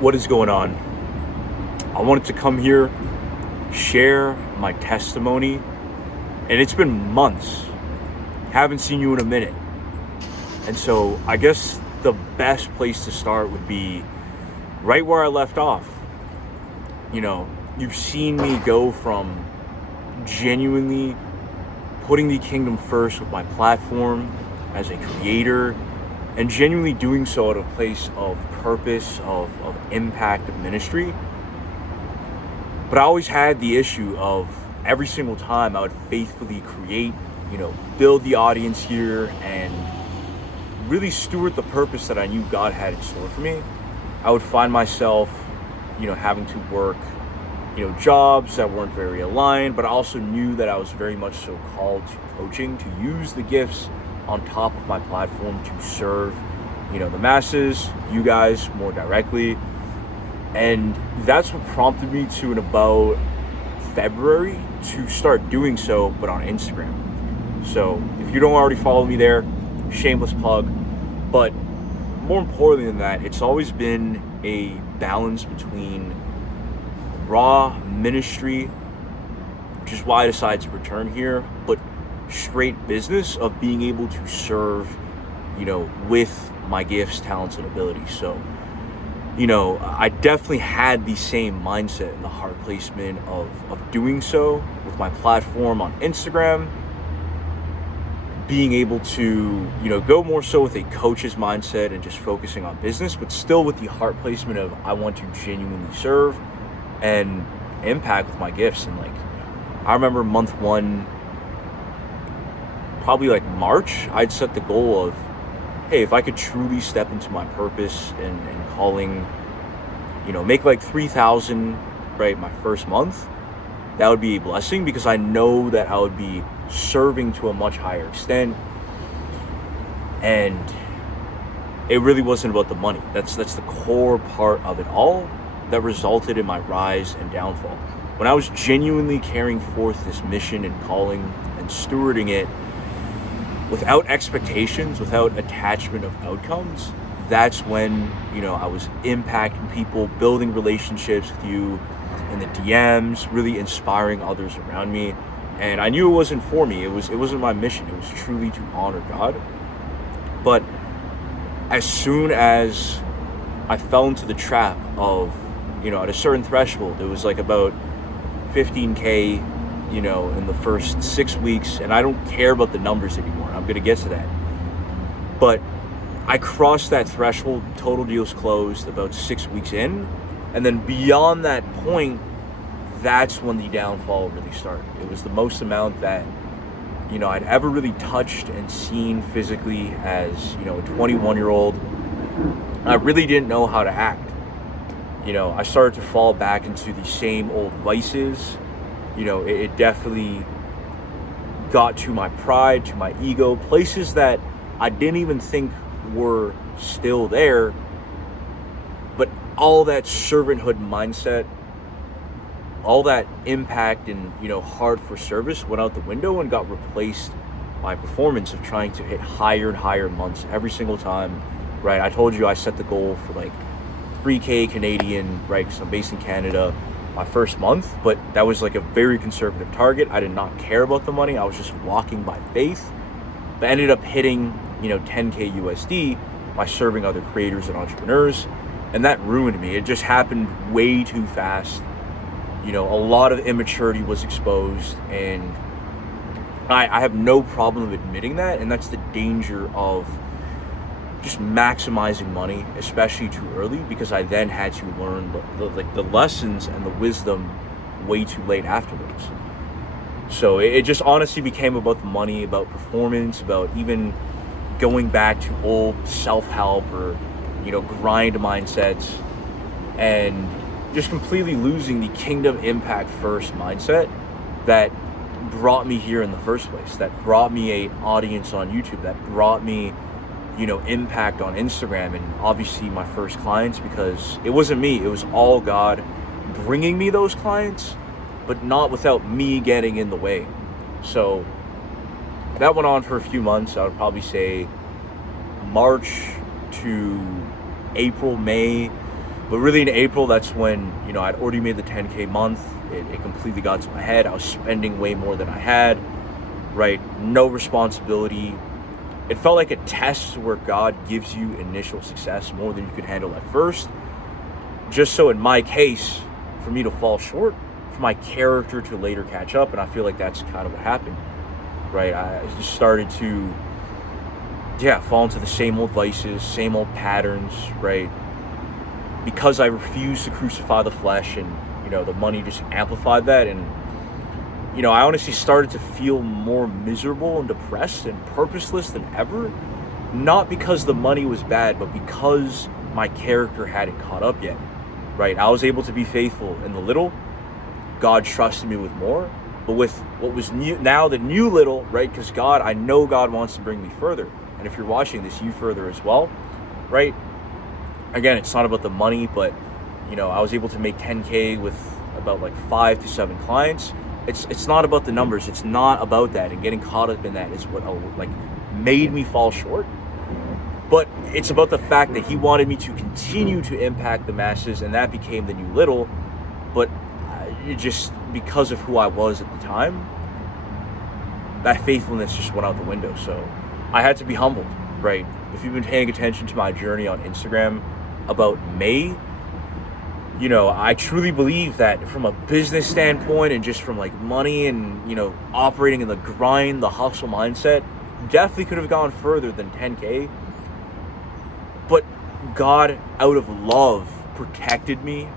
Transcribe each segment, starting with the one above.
What is going on? I wanted to come here, share my testimony, and it's been months. Haven't seen you in a minute. And so I guess the best place to start would be right where I left off. You've seen me go from genuinely putting the kingdom first with my platform as a creator and genuinely doing so at a place of purpose, of impact, of ministry. But I always had the issue of every single time I would faithfully create, build the audience here and really steward the purpose that I knew God had in store for me. I would find myself, having to work, jobs that weren't very aligned, but I also knew that I was very much so called to coaching, to use the gifts on top of my platform to serve, the masses, you guys more directly. And that's what prompted me to, in about February, to start doing so, but on Instagram. So if you don't already follow me there, shameless plug. But more importantly than that, it's always been a balance between raw ministry, which is why I decided to return here, but straight business of being able to serve, with my gifts, talents, and abilities. So, I definitely had the same mindset and the heart placement of doing so with my platform on Instagram, being able to, go more so with a coach's mindset and just focusing on business, but still with the heart placement of I want to genuinely serve and impact with my gifts. And I remember month one, probably March, I'd set the goal of, hey, if I could truly step into my purpose and calling, make 3,000, right, my first month, that would be a blessing, because I know that I would be serving to a much higher extent. And it really wasn't about the money. That's the core part of it all that resulted in my rise and downfall. When I was genuinely carrying forth this mission and calling and stewarding it without expectations, without attachment of outcomes, that's when, I was impacting people, building relationships with you in the DMs, really inspiring others around me. And I knew it wasn't for me. It wasn't my mission. It was truly to honor God. But as soon as I fell into the trap of, at a certain threshold, it was about 15K, in the first 6 weeks, and I don't care about the numbers anymore. I'm going to get to that. But I crossed that threshold, total deals closed about 6 weeks in. And then beyond that point, that's when the downfall really started. It was the most amount that, I'd ever really touched and seen physically as, a 21-year-old. I really didn't know how to act. I started to fall back into the same old vices. It definitely got to my pride, to my ego, places that I didn't even think were still there. But all that servanthood mindset, all that impact and, heart for service went out the window and got replaced by performance of trying to hit higher and higher months every single time, right? I told you I set the goal for 3K Canadian, right? Because I'm based in Canada, my first month, but that was a very conservative target. I did not care about the money. I was just walking by faith, but ended up hitting, 10K USD by serving other creators and entrepreneurs. And that ruined me. It just happened way too fast. A lot of immaturity was exposed, and I have no problem admitting that. And that's the danger of just maximizing money, especially too early, because I then had to learn the lessons and the wisdom way too late afterwards. So it just honestly became about the money, about performance, about even going back to old self-help or, grind mindsets, and just completely losing the kingdom impact first mindset that brought me here in the first place, that brought me an audience on YouTube, that brought me, impact on Instagram, and obviously my first clients, because it wasn't me, it was all God bringing me those clients, but not without me getting in the way. So that went on for a few months. I would probably say March to April, May But really in April, that's when, I'd already made the 10K month. It completely got to my head. I was spending way more than I had, right? No responsibility. It felt like a test where God gives you initial success more than you could handle at first. Just so in my case, for me to fall short, for my character to later catch up. And I feel like that's kind of what happened, right? I just started to, fall into the same old vices, same old patterns, right? Because I refused to crucify the flesh, and, the money just amplified that. And, I honestly started to feel more miserable and depressed and purposeless than ever. Not because the money was bad, but because my character hadn't caught up yet, right? I was able to be faithful in the little. God trusted me with more. But with what was new, now the new little, right? Because I know God wants to bring me further. And if you're watching this, you further as well, right? Again, it's not about the money, but, I was able to make 10K with about like 5 to 7 clients. It's not about the numbers. It's not about that. And getting caught up in that is what made me fall short. But it's about the fact that he wanted me to continue to impact the masses, and that became the new little. But just because of who I was at the time, that faithfulness just went out the window. So I had to be humbled, right? If you've been paying attention to my journey on Instagram about May, I truly believe that from a business standpoint and just from money and, operating in the grind, the hustle mindset, definitely could have gone further than 10K. But God, out of love, protected me,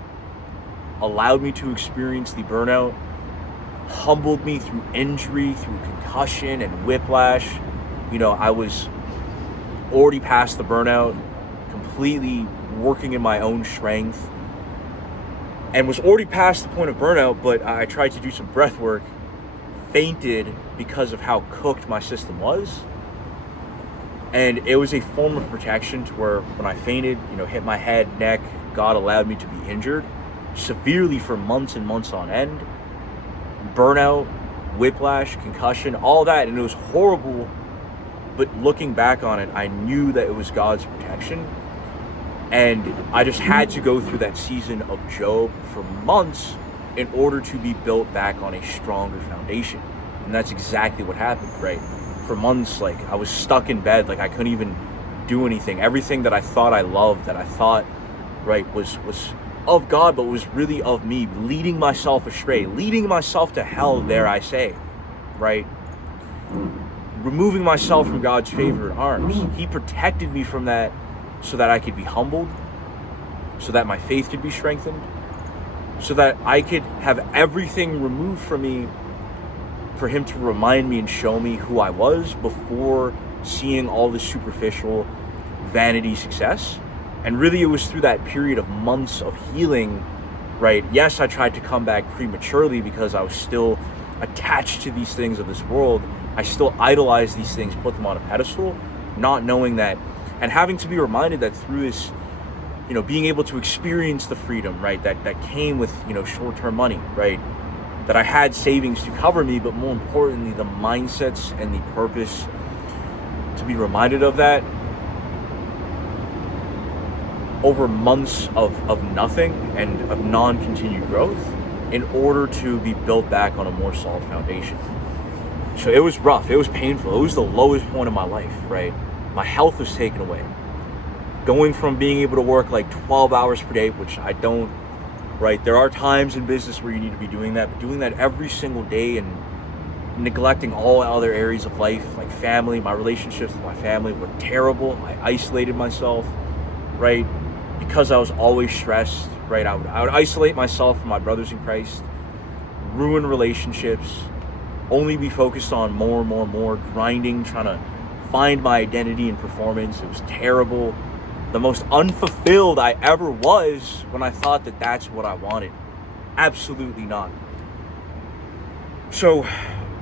allowed me to experience the burnout, humbled me through injury, through concussion and whiplash. I was already past the burnout, completely working in my own strength, and was already past the point of burnout, but I tried to do some breath work, fainted because of how cooked my system was. And it was a form of protection to where when I fainted, hit my head, neck, God allowed me to be injured severely for months and months on end. Burnout, whiplash, concussion, all that, and it was horrible. But looking back on it, I knew that it was God's protection. And I just had to go through that season of Job for months in order to be built back on a stronger foundation. And that's exactly what happened, right? For months, I was stuck in bed, I couldn't even do anything. Everything that I thought I loved, that I thought, right, was of God, but was really of me, leading myself astray, leading myself to hell, dare I say, right? Removing myself from God's favored arms. He protected me from that so that I could be humbled, so that my faith could be strengthened, so that I could have everything removed from me for him to remind me and show me who I was before seeing all the superficial vanity success. And really it was through that period of months of healing, right? Yes, I tried to come back prematurely because I was still attached to these things of this world. I still idolized these things, put them on a pedestal, not knowing that, and having to be reminded that through this, being able to experience the freedom, right, that came with, short-term money, right, that I had savings to cover me, but more importantly, the mindsets and the purpose to be reminded of that over months of nothing and of non-continued growth in order to be built back on a more solid foundation. So it was rough. It was painful. It was the lowest point of my life, right? My health was taken away. Going from being able to work 12 hours per day, which I don't, right? There are times in business where you need to be doing that, but doing that every single day and neglecting all other areas of life, like family, my relationships with my family were terrible. I isolated myself, right? Because I was always stressed, right? I would isolate myself from my brothers in Christ, ruin relationships, only be focused on more, grinding, trying to find my identity and performance. It was terrible. The most unfulfilled I ever was when I thought that that's what I wanted. Absolutely not. So,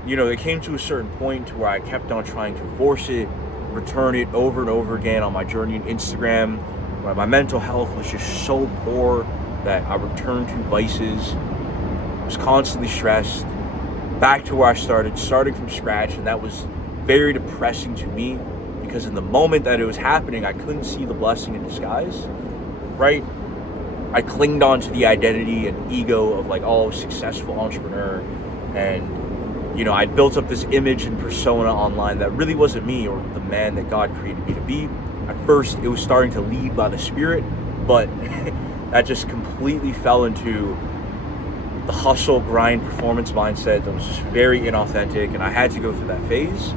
it came to a certain point to where I kept on trying to force it, return it over and over again on my journey on Instagram, where my mental health was just so poor that I returned to vices, was constantly stressed, back to where I starting from scratch, and that was very depressing to me because in the moment that it was happening, I couldn't see the blessing in disguise, right? I clinged on to the identity and ego of like, oh, successful entrepreneur. And, I built up this image and persona online that really wasn't me or the man that God created me to be. At first, it was starting to lead by the Spirit, but that just completely fell into the hustle, grind, performance mindset that was just very inauthentic, and I had to go through that phase.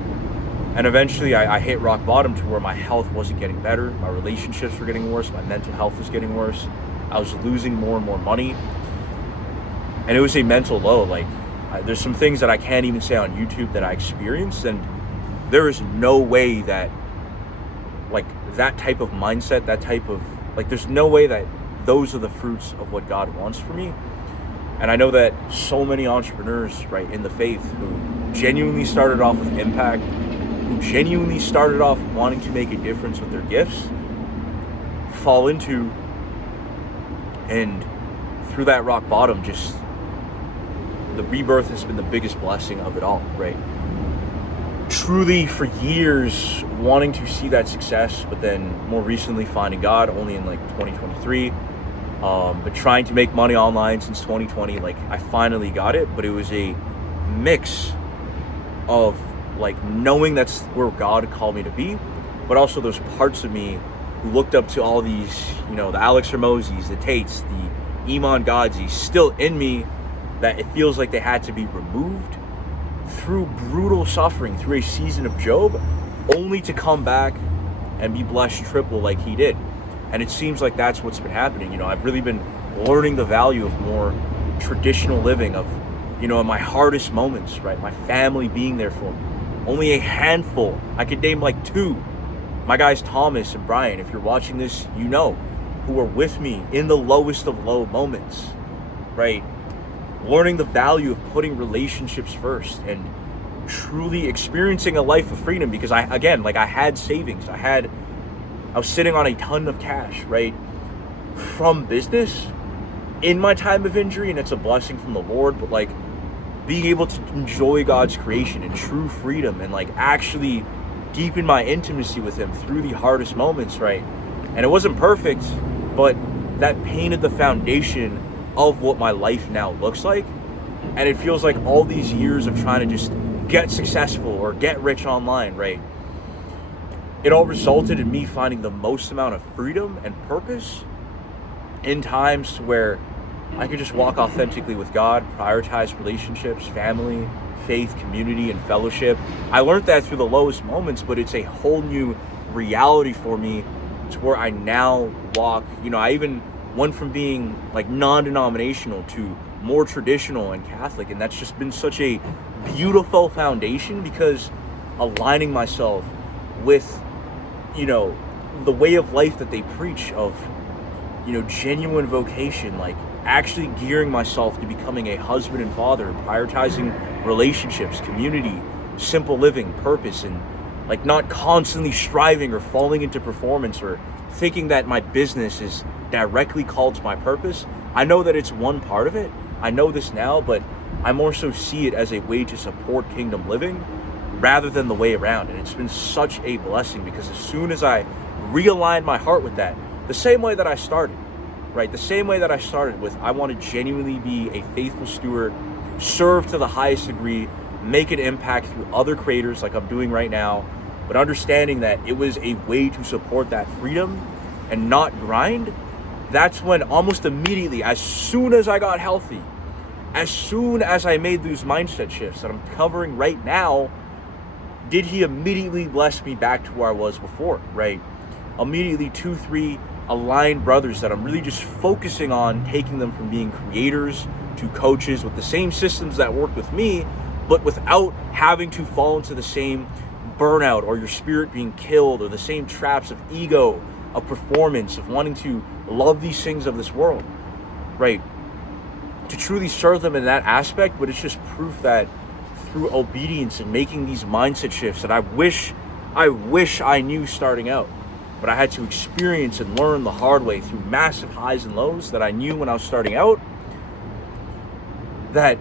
And eventually I hit rock bottom to where my health wasn't getting better, my relationships were getting worse, my mental health was getting worse, I was losing more and more money, and it was a mental low. Like, there's some things that I can't even say on YouTube that I experienced, and there is no way that, like, that type of mindset, that type of, like, there's no way that those are the fruits of what God wants for me. And I know that so many entrepreneurs, right, in the faith who genuinely started off with impact, who genuinely started off wanting to make a difference with their gifts, fall into, and through that rock bottom, just the rebirth has been the biggest blessing of it all, right? Truly, for years, wanting to see that success, but then more recently finding God only in like 2023. But trying to make money online since 2020, like, I finally got it, but it was a mix of like knowing that's where God called me to be, but also those parts of me who looked up to all these, the Alex Hermosis, the Tates, the Iman Godzis still in me, that it feels like they had to be removed through brutal suffering, through a season of Job, only to come back and be blessed triple like he did. And it seems like that's what's been happening. I've really been learning the value of more traditional living, of, in my hardest moments, right? My family being there for me. Only a handful, I could name like two. My guys Thomas and Brian, if you're watching this, who are with me in the lowest of low moments, right? Learning the value of putting relationships first and truly experiencing a life of freedom, because I had savings. I was sitting on a ton of cash, right, from business in my time of injury, and it's a blessing from the Lord, but like being able to enjoy God's creation and true freedom and like actually deepen my intimacy with him through the hardest moments, right? And it wasn't perfect, but that painted the foundation of what my life now looks like. And it feels like all these years of trying to just get successful or get rich online, right? It all resulted in me finding the most amount of freedom and purpose in times where I could just walk authentically with God, prioritize relationships, family, faith, community, and fellowship. I learned that through the lowest moments, but it's a whole new reality for me to where I now walk. I even went from being like non-denominational to more traditional and Catholic, and that's just been such a beautiful foundation, because aligning myself with the way of life that they preach of genuine vocation, like actually gearing myself to becoming a husband and father, prioritizing relationships, community, simple living, purpose, and like not constantly striving or falling into performance or thinking that my business is directly called to my purpose. I know that it's one part of it. I know this now, but I more so see it as a way to support kingdom living rather than the way around. And it's been such a blessing, because as soon as I realigned my heart with that, the same way that I started, right? The same way that I started with, I want to genuinely be a faithful steward, serve to the highest degree, make an impact through other creators like I'm doing right now, but understanding that it was a way to support that freedom and not grind. That's when almost immediately, as soon as I got healthy, as soon as I made those mindset shifts that I'm covering right now, did he immediately bless me back to where I was before, right? Immediately 2-3 aligned brothers that I'm really just focusing on taking them from being creators to coaches with the same systems that work with me, but without having to fall into the same burnout or your spirit being killed, or the same traps of ego, of performance, of wanting to love these things of this world, right? To truly serve them in that aspect, but it's just proof that through obedience and making these mindset shifts that I wish I knew starting out, but I had to experience and learn the hard way through massive highs and lows that I knew when I was starting out, that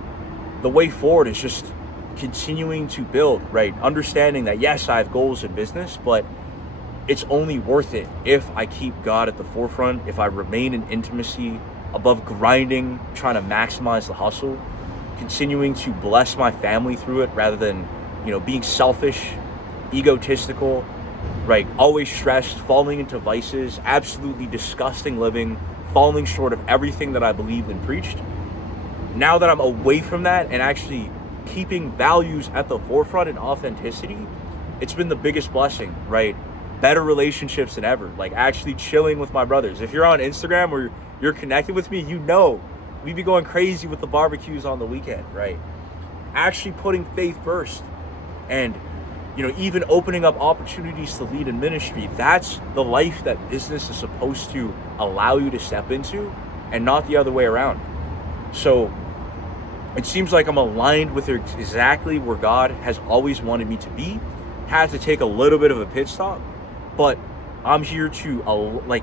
the way forward is just continuing to build, right? Understanding that yes, I have goals in business, but it's only worth it if I keep God at the forefront, if I remain in intimacy above grinding, trying to maximize the hustle, continuing to bless my family through it rather than, being selfish, egotistical, right? Always stressed, falling into vices, absolutely disgusting living, falling short of everything that I believed and preached. Now that I'm away from that and actually keeping values at the forefront and authenticity, it's been the biggest blessing, right? Better relationships than ever, like actually chilling with my brothers. If you're on Instagram or you're connected with me, we be going crazy with the barbecues on the weekend, right? Actually putting faith first and, even opening up opportunities to lead in ministry. That's the life that business is supposed to allow you to step into and not the other way around. So it seems like I'm aligned with exactly where God has always wanted me to be. Had to take a little bit of a pit stop, but I'm here to,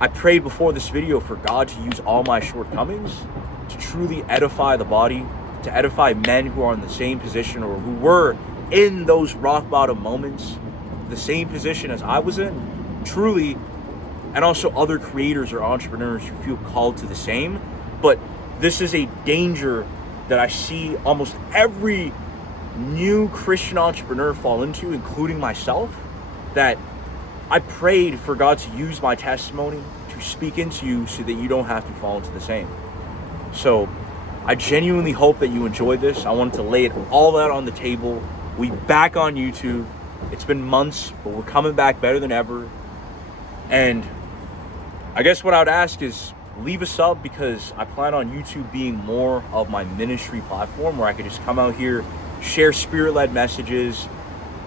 I prayed before this video for God to use all my shortcomings to truly edify the body, to edify men who are in the same position or who were in those rock bottom moments, the same position as I was in, truly, and also other creators or entrepreneurs who feel called to the same. But this is a danger that I see almost every new Christian entrepreneur fall into, including myself, that I prayed for God to use my testimony to speak into you so that you don't have to fall into the same. So I genuinely hope that you enjoyed this. I wanted to lay it all out on the table. We back on YouTube. It's been months, but we're coming back better than ever. And I guess what I would ask is leave a sub, because I plan on YouTube being more of my ministry platform where I could just come out here, share spirit-led messages,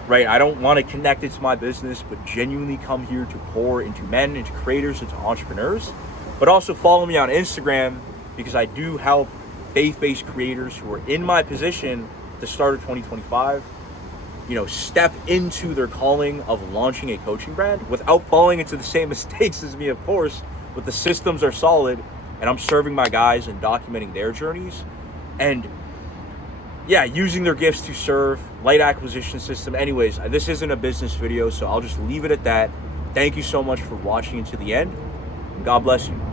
right? I don't want to connect it to my business, but genuinely come here to pour into men, into creators, into entrepreneurs. But also follow me on Instagram, because I do help faith-based creators who are in my position at the start of 2025, step into their calling of launching a coaching brand without falling into the same mistakes as me, of course, but the systems are solid and I'm serving my guys and documenting their journeys and using their gifts to serve, light acquisition system. Anyways, this isn't a business video, so I'll just leave it at that. Thank you so much for watching until the end, and God bless you.